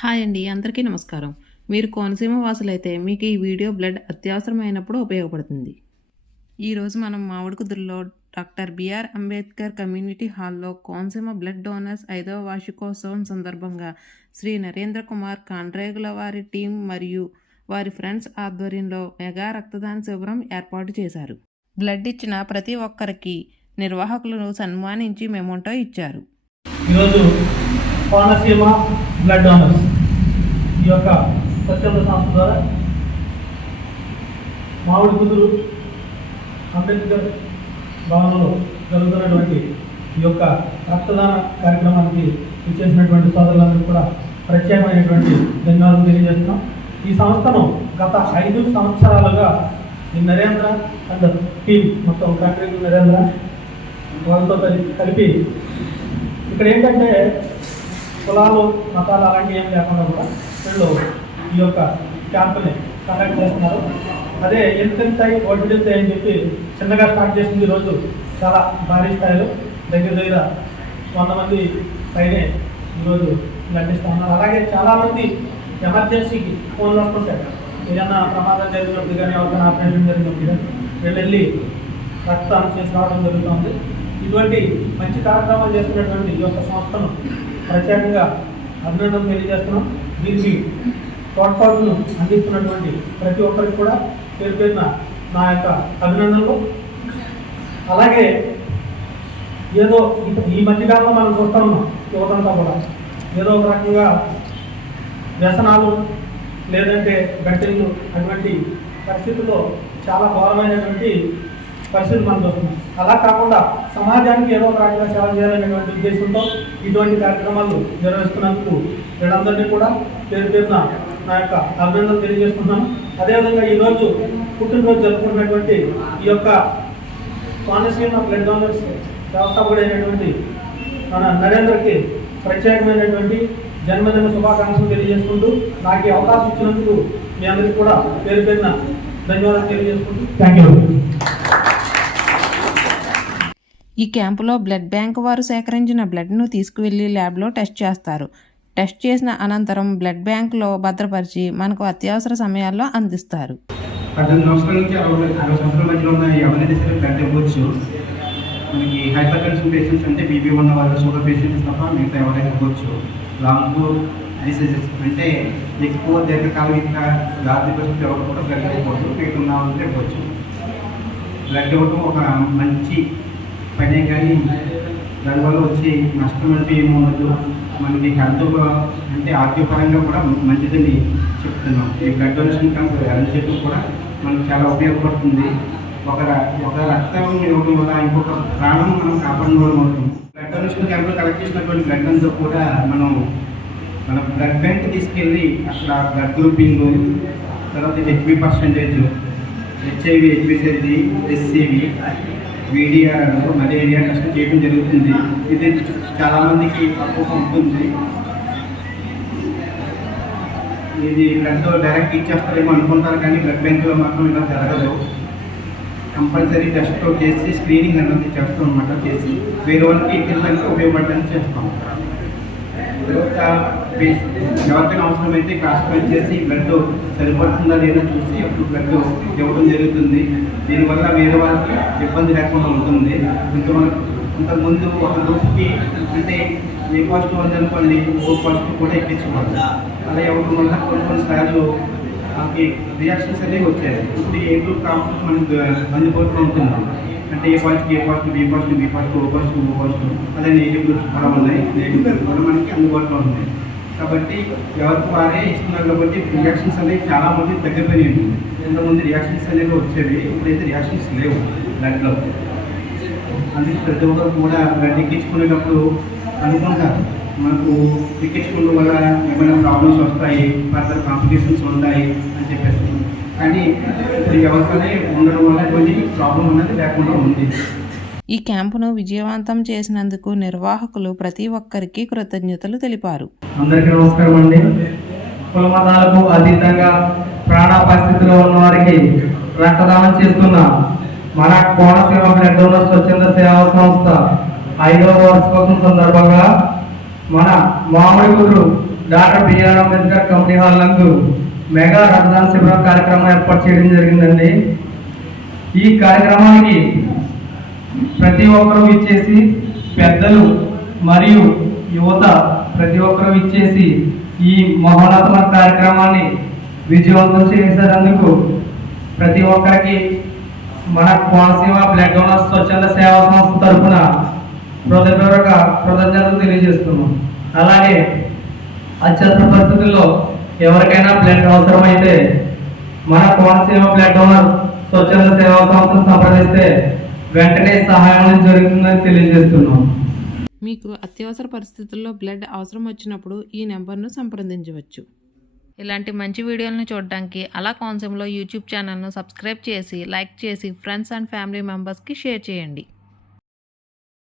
Hi అండి, అందరికీ నమస్కారం. మీరు కోనసీమ వాసులైతే మీకు ఈ వీడియో బ్లడ్ అత్యవసరమైనప్పుడు ఉపయోగపడుతుంది. ఈరోజు మనం మామిడికుదురులో డాక్టర్ బిఆర్ అంబేద్కర్ కమ్యూనిటీ హాల్లో కోనసీమ బ్లడ్ డోనర్స్ 5వ వార్షికోత్సవం సందర్భంగా శ్రీ నరేంద్ర కుమార్ కాండ్రేగుల వారి టీం మరియు వారి ఫ్రెండ్స్ ఆధ్వర్యంలో మెగా రక్తదాన శిబిరం ఏర్పాటు చేశారు. బ్లడ్ ఇచ్చిన ప్రతి ఒక్కరికి నిర్వాహకులను సన్మానించి మెమోంటో ఇచ్చారు. ఈరోజు కోనసీమ బ్లడ్ డోనర్స్ ఈ యొక్క స్వచ్ఛంద సంస్థ ద్వారా మామిడికుదురు అంబేద్కర్ భవనంలో జరుగుతున్నటువంటి ఈ యొక్క రక్తదాన కార్యక్రమానికి ఇచ్చేసినటువంటి సోదరులందరూ కూడా ప్రత్యేకమైనటువంటి ధన్యవాదాలు తెలియజేస్తున్నాం. ఈ సంస్థను గత 5 సంవత్సరాలుగా ఈ నరేంద్ర అండ్ టీం మొత్తం కాంట్రాక్టర్ నరేంద్ర వాళ్ళతో కలిపి ఇక్కడ ఏంటంటే కులాలు మతాలు అలాంటివి ఏం లేకుండా కూడా వీళ్ళు ఈ యొక్క క్యాంపుని కండక్ట్ చేస్తున్నారు. అదే ఎంతెంతాయి ఓటిడెంతాయి అని చెప్పి చిన్నగా స్టార్ట్ చేసింది. ఈరోజు చాలా భారీ స్థాయిలో దగ్గర 100 మంది పైనే ఈరోజు నటిస్తూ ఉన్నారు. అలాగే చాలామంది ఎమర్జెన్సీకి ఫోన్లు వస్తుంటాయి. ఏదైనా ప్రమాదం జరిగినప్పుడు కానీ ఎవరికైనా ఆపరేషన్ జరిగినప్పుడు కానీ వీళ్ళు వెళ్ళి రక్తదానం చేసి రావడం జరుగుతుంది. ఇటువంటి మంచి కార్యక్రమాలు చేస్తున్నటువంటి ఈ యొక్క సంస్థను ప్రత్యేకంగా అభినందనలు తెలియజేస్తున్నాం. దీనికి తోడ్పాటును అందిస్తున్నటువంటి ప్రతి ఒక్కరికి కూడా పేరు పేరున నా యొక్క అభినందనలు. అలాగే ఏదో ఈ మధ్యకాలంలో మనం చూస్తూ ఉన్నాం, యువతంతా కూడా ఏదో ఒక రకంగా వ్యసనాలు లేదంటే గంటలు అటువంటి పరిస్థితుల్లో చాలా ఘోరమైనటువంటి పరిస్థితులు మనం చూస్తున్నాం. అలా కాకుండా సమాజానికి ఏదో ఒక రకంగా సేవ చేయాలనేటువంటి ఉద్దేశంతో ఇటువంటి కార్యక్రమాలు నిర్వహిస్తున్నందుకు వీళ్ళందరినీ కూడా పేరు పేరున నా యొక్క అభినందనలు తెలియజేస్తున్నాను. అదేవిధంగా ఈరోజు పుట్టినరోజు జరుపుకున్నటువంటి ఈ యొక్క కోనసీమ బ్లడ్ డోనర్స్ వ్యవస్థాపకుడైనటువంటి మన నరేంద్రకి ప్రత్యేకమైనటువంటి జన్మదిన శుభాకాంక్షలు తెలియజేసుకుంటూ నాకు ఈ అవకాశం ఇచ్చినందుకు మీ అందరికీ కూడా పేరు పేరున ధన్యవాదాలు తెలియజేసుకుంటూ థ్యాంక్ యూ. ఈ క్యాంపులో బ్లడ్ బ్యాంక్ వారు సేకరించిన బ్లడ్ను తీసుకువెళ్లి ల్యాబ్లో టెస్ట్ చేస్తారు. టెస్ట్ చేసిన అనంతరం బ్లడ్ బ్యాంక్లో భద్రపరిచి మనకు అత్యవసర సమయాల్లో అందిస్తారు. 18 సంవత్సరాల నుంచి 60 సంవత్సరాల మధ్యలో ఉన్న ఎవరైనా సరే బ్లడ్ ఇవ్వచ్చు. మనకి హైపర్ టెన్షన్ పేషెంట్స్ అంటే బీపీ ఉన్న వాళ్ళు, షుగర్ పేషెంట్స్ తప్ప మిగతా ఎవరైనా ఇవ్వచ్చు. లాంగ్ డిసీజెస్ అంటే ఎక్కువ దీర్ఘకాలిక వ్యాధి పరిస్థితి ఎవరు కూడా బ్లడ్ ఇవ్వకూడదు. మిగతా ఉన్న వాళ్ళంటే ఇవ్వచ్చు. బ్లడ్ ఇవ్వడం ఒక మంచి పనే, కానీ దానివల్ల వచ్చి నష్టం అంటే ఏమి ఉండదు. మనకి హెల్త్ అంటే ఆరోగ్యపరంగా కూడా మంచిదని చెప్తున్నాం. ఈ బ్లడ్ డొనేషన్ క్యాంప్ చెప్పి కూడా మనకు చాలా ఉపయోగపడుతుంది. ఒక రక్తం ఇవ్వడం వల్ల ఇంకొక ప్రాణం మనం కాపాడిన వాళ్ళు అవుతాం. బ్లడ్ డొనేషన్ క్యాంప్లో కలెక్ట్ చేసినటువంటి బ్లడ్ అంతా కూడా మన బ్లడ్ బ్యాంక్ తీసుకెళ్ళి అక్కడ బ్లడ్ గ్రూపింగ్, తర్వాత HB percentage, HIV, హెచ్బిసిజి, SCV, VDR, malaria test చేయడం జరుగుతుంది. ఇది చాలామందికి తక్కువ ఉంటుంది. ఇది బ్లడ్ డైరెక్ట్ ఇచ్చేస్తారేమో అనుకుంటారు, కానీ బ్లడ్ బ్యాంకులో మాత్రం ఇలా జరగదు. కంపల్సరీ టెస్ట్ చేసి స్క్రీనింగ్ అన్నది చేస్తాం అన్నమాట. చేసి వేరే వాళ్ళకి ఇక్కడికి ఉపయోగపడడానికి చేస్తాం. ఎవరికైనా అవసరమైతే క్రాస్ చెక్ చేసి బ్లడ్ సరిపడుతుందా లేదా చూసి అప్పుడు బ్లడ్ ఇవ్వడం జరుగుతుంది. దీనివల్ల వేరే వాళ్ళకి ఇబ్బంది లేకుండా ఉంటుంది. ఇంతకుముందు ఒక గ్రూప్కి అంటే ఏ పాజిటివ్ ఉందనుకోండి, ఓ పాజిటివ్ కూడా ఎక్కించుకోవాలి. అలా ఇవ్వడం వల్ల కొన్ని సార్లు మనకి రియాక్షన్స్ అనేవి వచ్చాయి. ఇప్పుడు ఏ గ్రూప్ కాకుండా మనకు అందుబాటులో ఉంటుంది. అంటే A positive, B positive, O positive అదే నెగిటివ్ గ్రూప్స్ కూడా ఉన్నాయి. నెగిటివ్ గ్రూప్స్ కూడా మనకి అందుబాటులో ఉన్నాయి. కాబట్టి ఎవరికి వారే ఇస్తున్నారు కాబట్టి రియాక్షన్స్ అనేవి చాలా మంది తగ్గిపోయినాయి. ఇంతకుముందు రియాక్షన్స్ అనేవి వచ్చేవి, ఇప్పుడైతే రియాక్షన్స్ లేవు బ్లడ్లో. అందుకే ప్రతి ఒక్కరు కూడా బ్లడ్ ఎక్కించుకునేటప్పుడు అనుకుంటారు మనకు ఎక్కించుకోవడం వల్ల ఏమైనా ప్రాబ్లమ్స్ వస్తాయి, ఫర్దర్ కాంప్లికేషన్స్ ఉంటాయి అని చెప్పేసి. కానీ ఇప్పుడు ఎవరికనే ఉండడం వల్ల కొన్ని ప్రాబ్లం అనేది లేకుండా ఉంది. ఈ క్యాంపును విజయవంతం చేసినందుకు నిర్వాహకులు ప్రతి ఒక్కరికి కృతజ్ఞతలు తెలిపారు. అందరికీ నమస్కారం అండి. కుల మతాలకు అతీతంగా ప్రాణ పరిస్థితిలో ఉన్న వారికి రక్తదానం చేస్తున్న మన కోనసీమ బ్లడ్ డోనర్స్ స్వచ్ఛంద సేవా సంస్థ 5వ వార్షికోత్సవం సందర్భంగా మన Mamidikuduru doctor B R Ambedkar committee hall నందు మెగా రక్తదాన శిబిరం కార్యక్రమం ఏర్పాటు చేయడం జరిగిందండి. ఈ కార్యక్రమానికి ప్రతి ఒక్కరూ ఇచ్చేసి, పెద్దలు మరియు యువత ప్రతి ఒక్కరూ ఇచ్చేసి ఈ మహోన్నతమైన కార్యక్రమాన్ని విజయవంతం చేసేందుకు ప్రతి ఒక్కరికి మన కోనసీమ బ్లడ్ డోనర్స్ స్వచ్ఛంద సేవా సంస్థ తరఫున హృదయపూర్వక కృతజ్ఞతలు తెలియజేస్తున్నాం. అలాగే అత్యవసర పరిస్థితుల్లో ఎవరికైనా బ్లడ్ అవసరమైతే మన కోనసీమ బ్లడ్ డోనర్ స్వచ్ఛంద సేవా సంస్థను సంప్రదిస్తే వెంటనే సహాయం జరుగుతుందని తెలియజేస్తున్నాం. మీకు అత్యవసర పరిస్థితుల్లో బ్లడ్ అవసరం వచ్చినప్పుడు ఈ నెంబర్ను సంప్రదించవచ్చు. ఇలాంటి మంచి వీడియోలను చూడడానికి అలా కోనసీమలో యూట్యూబ్ ఛానల్ను సబ్స్క్రైబ్ చేసి, లైక్ చేసి ఫ్రెండ్స్ అండ్ ఫ్యామిలీ మెంబర్స్కి షేర్ చేయండి.